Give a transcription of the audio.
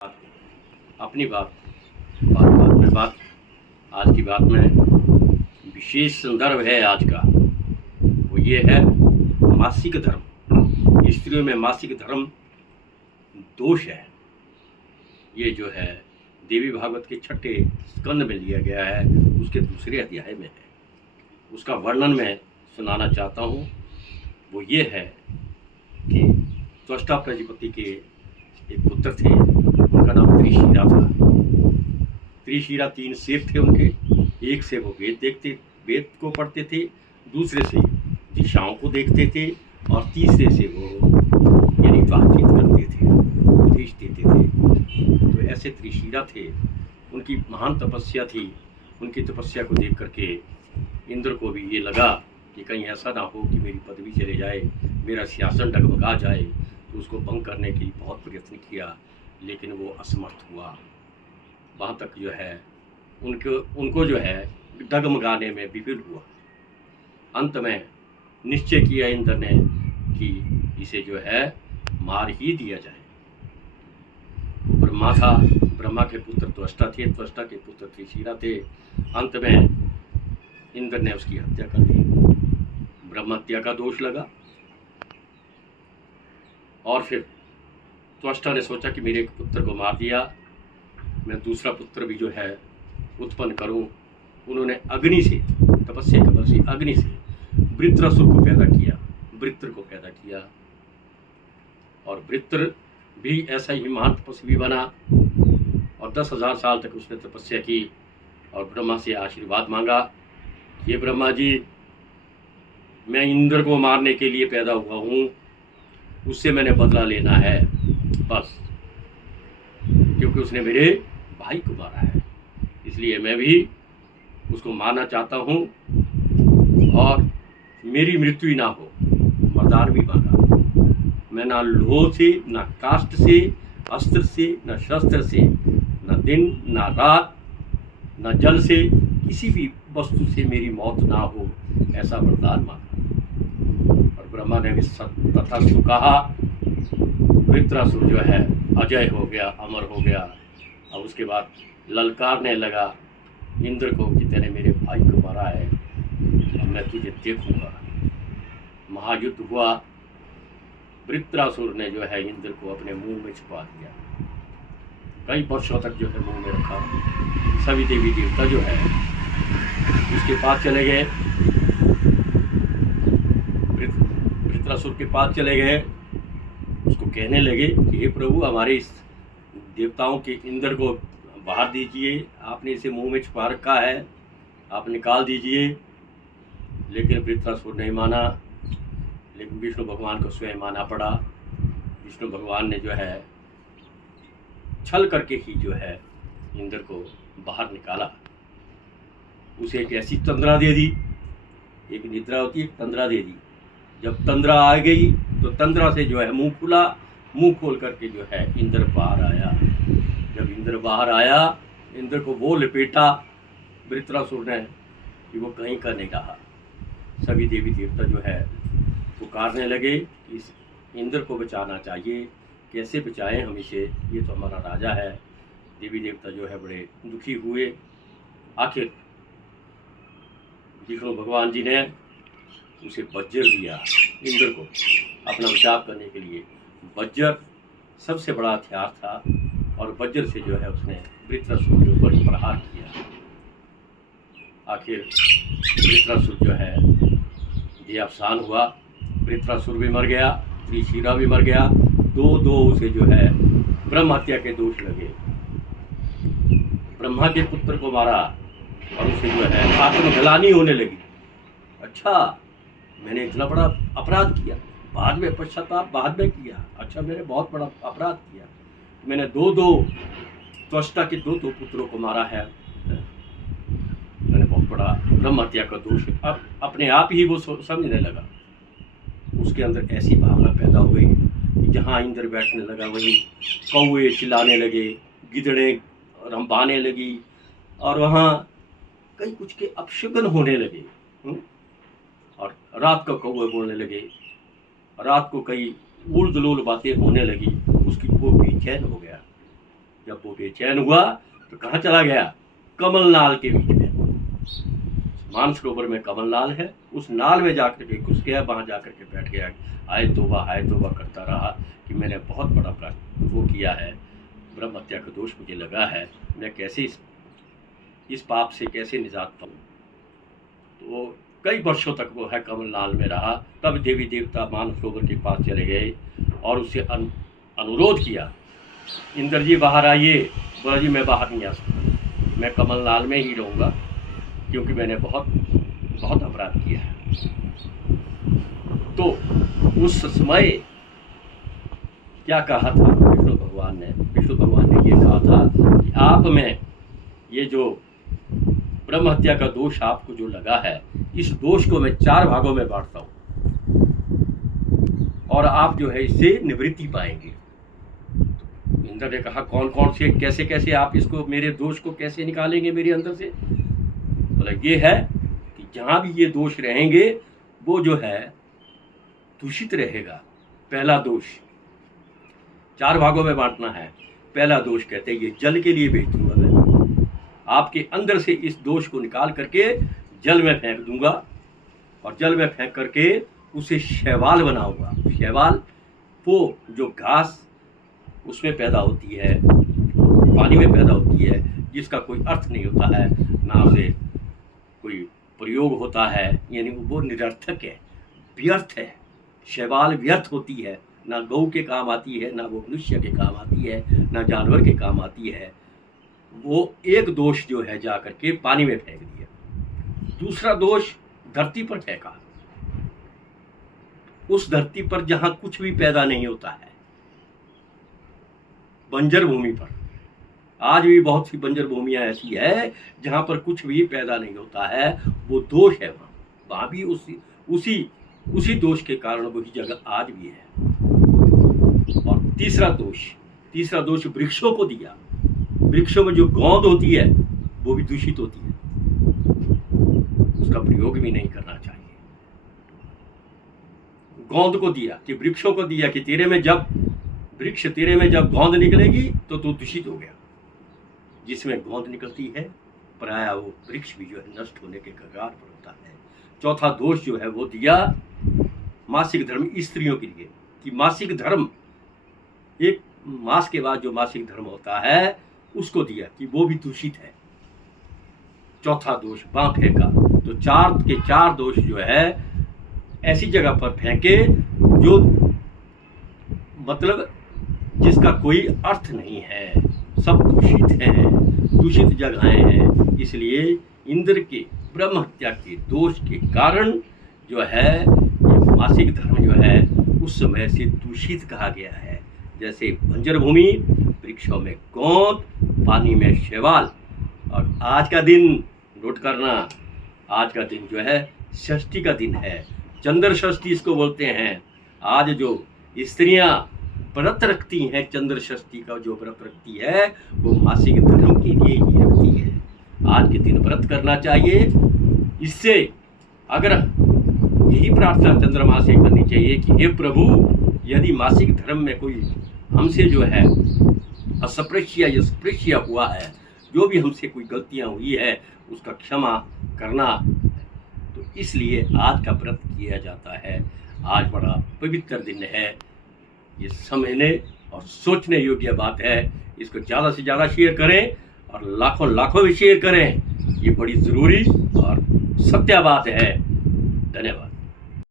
अपनी बात में बात आज की बात में विशेष संदर्भ है आज का, वो ये है मासिक धर्म। स्त्रियों में मासिक धर्म दोष है। ये जो है देवी भागवत के 6ठे स्कंद में लिया गया है, उसके दूसरे अध्याय में है। उसका वर्णन मैं सुनाना चाहता हूँ। वो ये है कि त्वष्टा प्रजापति के एक पुत्र थे, उनका नाम त्रिशिरा था। त्रिशिरा 3 सेव थे उनके। एक से वो वेद को पढ़ते थे, दूसरे से दिशाओं को देखते थे, और तीसरे से वो यानी बातचीत करते थे, उपदेश देते थे। तो ऐसे त्रिशिरा थे। उनकी महान तपस्या थी। उनकी तपस्या को देख करके इंद्र को भी ये लगा कि कहीं ऐसा ना हो कि मेरी पदवी चले जाए, मेरा सिंहासन डगमगा जाए। तो उसको भंग करने के लिए बहुत प्रयत्न किया, लेकिन वो असमर्थ हुआ। वहाँ तक जो है उनको जो है डगमगाने में विफल हुआ। अंत में निश्चय किया इंद्र ने कि इसे जो है मार ही दिया जाए। ब्रह्मा था, ब्रह्मा के पुत्र त्वष्टा थे, त्वष्टा के पुत्र त्रिशिरा थे। अंत में इंद्र ने उसकी हत्या कर दी। ब्रह्म हत्या का दोष लगा। और फिर त्वष्टा ने सोचा कि मेरे एक पुत्र को मार दिया, मैं दूसरा पुत्र भी जो है उत्पन्न करूं। उन्होंने अग्नि से, तपस्या के बल से अग्नि से वृत्रासुर को पैदा किया, वृत्र को पैदा किया। और वृत्र भी ऐसा ही महान तपस्वी बना, और 10,000 साल तक उसने तपस्या की और ब्रह्मा से आशीर्वाद मांगा। ये ब्रह्मा जी, मैं इंद्र को मारने के लिए पैदा हुआ हूँ, उससे मैंने बदला लेना है बस, क्योंकि उसने मेरे भाई को मारा है, इसलिए मैं भी उसको मारना चाहता हूँ और मेरी मृत्यु ना हो। वरदान भी मांगा। मैं ना लोह से, ना काष्ठ से, अस्त्र से, न शस्त्र से, न दिन ना रात, न जल से, किसी भी वस्तु से मेरी मौत ना हो, ऐसा वरदान मांगा। और ब्रह्मा ने भी तथास्तु कहा। वृत्रासुर जो है अजय हो गया, अमर हो गया। और उसके बाद ललकारने लगा इंद्र को कि तेने मेरे भाई को मारा है, अब मैं तुझे देखूंगा। महायुद्ध हुआ। वृत्रासुर ने जो है इंद्र को अपने मुंह में छुपा दिया, कई वर्षों तक जो है मुंह में रखा। सभी देवी देवता जो है उसके पास चले गए, वृत्रासुर के पास चले गए। उसको कहने लगे कि हे प्रभु, हमारे इस देवताओं के इंद्र को बाहर दीजिए, आपने इसे मुंह में छुपा रखा है, आप निकाल दीजिए। लेकिन वृत्रासुर नहीं माना, लेकिन विष्णु भगवान को स्वयं माना पड़ा। विष्णु भगवान ने जो है छल करके ही जो है इंद्र को बाहर निकाला। उसे एक ऐसी तंद्रा दे दी, एक निद्रा होती है, तंद्रा दे दी। जब तंद्रा आ गई तो तंद्रा से जो है मुंह खुला, मुंह खोल करके जो है इंद्र बाहर आया। जब इंद्र बाहर आया, इंद्र को वो लपेटा वृत्रासुर ने कि वो कहीं का नहीं रहा। सभी देवी देवता जो है पुकारने लगे कि इस इंद्र को बचाना चाहिए, कैसे बचाएं हम इसे, ये तो हमारा राजा है। देवी देवता जो है बड़े दुखी हुए। आखिर विष्णु भगवान जी ने उसे वज्र दिया इंद्र को अपना बचाव करने के लिए। वज्र सबसे बड़ा हथियार था, और वज्र से जो है उसने वृत्रासुर के ऊपर प्रहार किया। आखिर वृत्रासुर जो है ये अवसान हुआ। वृत्रासुर भी मर गया, त्रिशिरा भी मर गया। दो उसे जो है ब्रह्म हत्या के दोष लगे। ब्रह्मा के पुत्र को मारा और उसे जो है आत्मग्लानि होने लगी। अच्छा, मैंने इतना बड़ा अपराध किया, बाद में पश्चाताप बाद में किया। अच्छा, मैंने बहुत बड़ा अपराध किया, मैंने दो त्वष्टा के दो पुत्रों को मारा है, मैंने बहुत बड़ा ब्रह्म हत्या का दोष। अब अपने आप ही वो समझने लगा। उसके अंदर ऐसी भावना पैदा हुई कि जहाँ इंद्र बैठने लगा वहीं कौवे चिल्लाने लगे, गिदड़ें रंबाने लगी, और वहाँ कई कुछ के अपशगुन होने लगे। और रात को कौवे बोलने लगे, रात को कई उल जलूल बातें होने लगी। उसकी वो बेचैन हो गया। जब वो बेचैन हुआ तो कहाँ चला गया? कमलनाल के बीच में, मानसरोवर में कमलनाल है, उस नाल में जाकर के घुस गया, वहाँ जाकर के बैठ गया। हाय तौबा करता रहा कि मैंने बहुत बड़ा वो किया है, ब्रह्म हत्या का दोष मुझे लगा है, मैं कैसे इस पाप से कैसे निजात पाऊँ। तो कई वर्षों तक वो है कमलनाल में रहा। तब देवी देवता मानसरोवर के पास चले गए और उससे अनुरोध किया, इंद्र जी बाहर आइए। बोला जी मैं बाहर नहीं आ सकता, मैं कमलनाल में ही रहूँगा, क्योंकि मैंने बहुत अपराध किया है। तो उस समय क्या कहा था विष्णु भगवान ने ये कहा था कि आप में ये जो ब्रह्म हत्या का दोष आपको जो लगा है, इस दोष को मैं 4 भागों में बांटता हूँ और आप जो है इससे निवृत्ति पाएंगे। इंद्र ने कहा कौन कौन से, कैसे कैसे आप इसको, मेरे दोष को कैसे निकालेंगे मेरे अंदर से? बोला ये है कि जहाँ भी ये दोष रहेंगे वो जो है दूषित रहेगा। पहला दोष 4 भागों में बांटना है। पहला दोष कहते हैं ये जल के लिए भेज दूंगा, मैं आपके अंदर से इस दोष को निकाल करके जल में फेंक दूंगा और जल में फेंक करके उसे शैवाल बनाऊंगा। शैवाल वो जो घास उसमें पैदा होती है, पानी में पैदा होती है, जिसका कोई अर्थ नहीं होता है, ना उसे कोई प्रयोग होता है, यानी वो निरर्थक है, व्यर्थ है। शैवाल व्यर्थ होती है, ना गौ के काम आती है, ना वो मनुष्य के काम आती है, ना जानवर के काम आती है। वो एक दोष जो है जा करके पानी में फेंक दिया। दूसरा दोष धरती पर फेंका, उस धरती पर जहां कुछ भी पैदा नहीं होता है, बंजर भूमि पर। आज भी बहुत सी बंजर भूमियां ऐसी है जहां पर कुछ भी पैदा नहीं होता है, वो दोष है। वहां भी उसी दोष के कारण वही जगह आज भी है। और तीसरा दोष वृक्षों को दिया। वृक्षों में जो गोंद होती है वो भी दूषित होती है, उसका प्रयोग भी नहीं करना चाहिए। गोंद को दिया कि वृक्षों को दिया कि तेरे में जब गोंद निकलेगी तो तू दूषित हो गया। जिसमें गोंद निकलती है प्रायः वो वृक्ष भी जो है नष्ट होने के कगार पर होता है। चौथा दोष जो है वो दिया मासिक धर्म स्त्रियों के लिए, कि मासिक धर्म, एक मास के बाद जो मासिक धर्म होता है उसको दिया कि वो भी दूषित है। चौथा दोष वहां फेंका। तो 4 के 4 दोष जो है ऐसी जगह पर फेंके जो मतलब जिसका कोई अर्थ नहीं है, सब दूषित हैं, दूषित जगहें हैं। इसलिए इंद्र के ब्रह्म हत्या के दोष के कारण जो है ये मासिक धर्म जो है उस समय से दूषित कहा गया है। जैसे बंजर भूमि, वृक्षों में गोंद, पानी में शैवाल। और आज का दिन नोट करना, आज का दिन जो है षष्ठी का दिन है, चंद्र षष्ठी इसको बोलते हैं। आज जो स्त्रियां व्रत रखती हैं, चंद्र षष्ठी का जो व्रत रखती है वो मासिक धर्म के लिए ही रखती है। आज के दिन व्रत करना चाहिए। इससे अगर यही प्रार्थना चंद्रमा से करनी चाहिए कि हे प्रभु, यदि मासिक धर्म में कोई हमसे जो है अस्पृश्य या स्पृश्य हुआ है, जो भी हमसे कोई गलतियां हुई है उसका क्षमा करना। तो इसलिए आज का व्रत किया जाता है। आज बड़ा पवित्र दिन है, ये समझने और सोचने योग्य बात है। इसको ज़्यादा से ज़्यादा शेयर करें और लाखों लाखों भी शेयर करें। ये बड़ी ज़रूरी और सत्य बात है। धन्यवाद।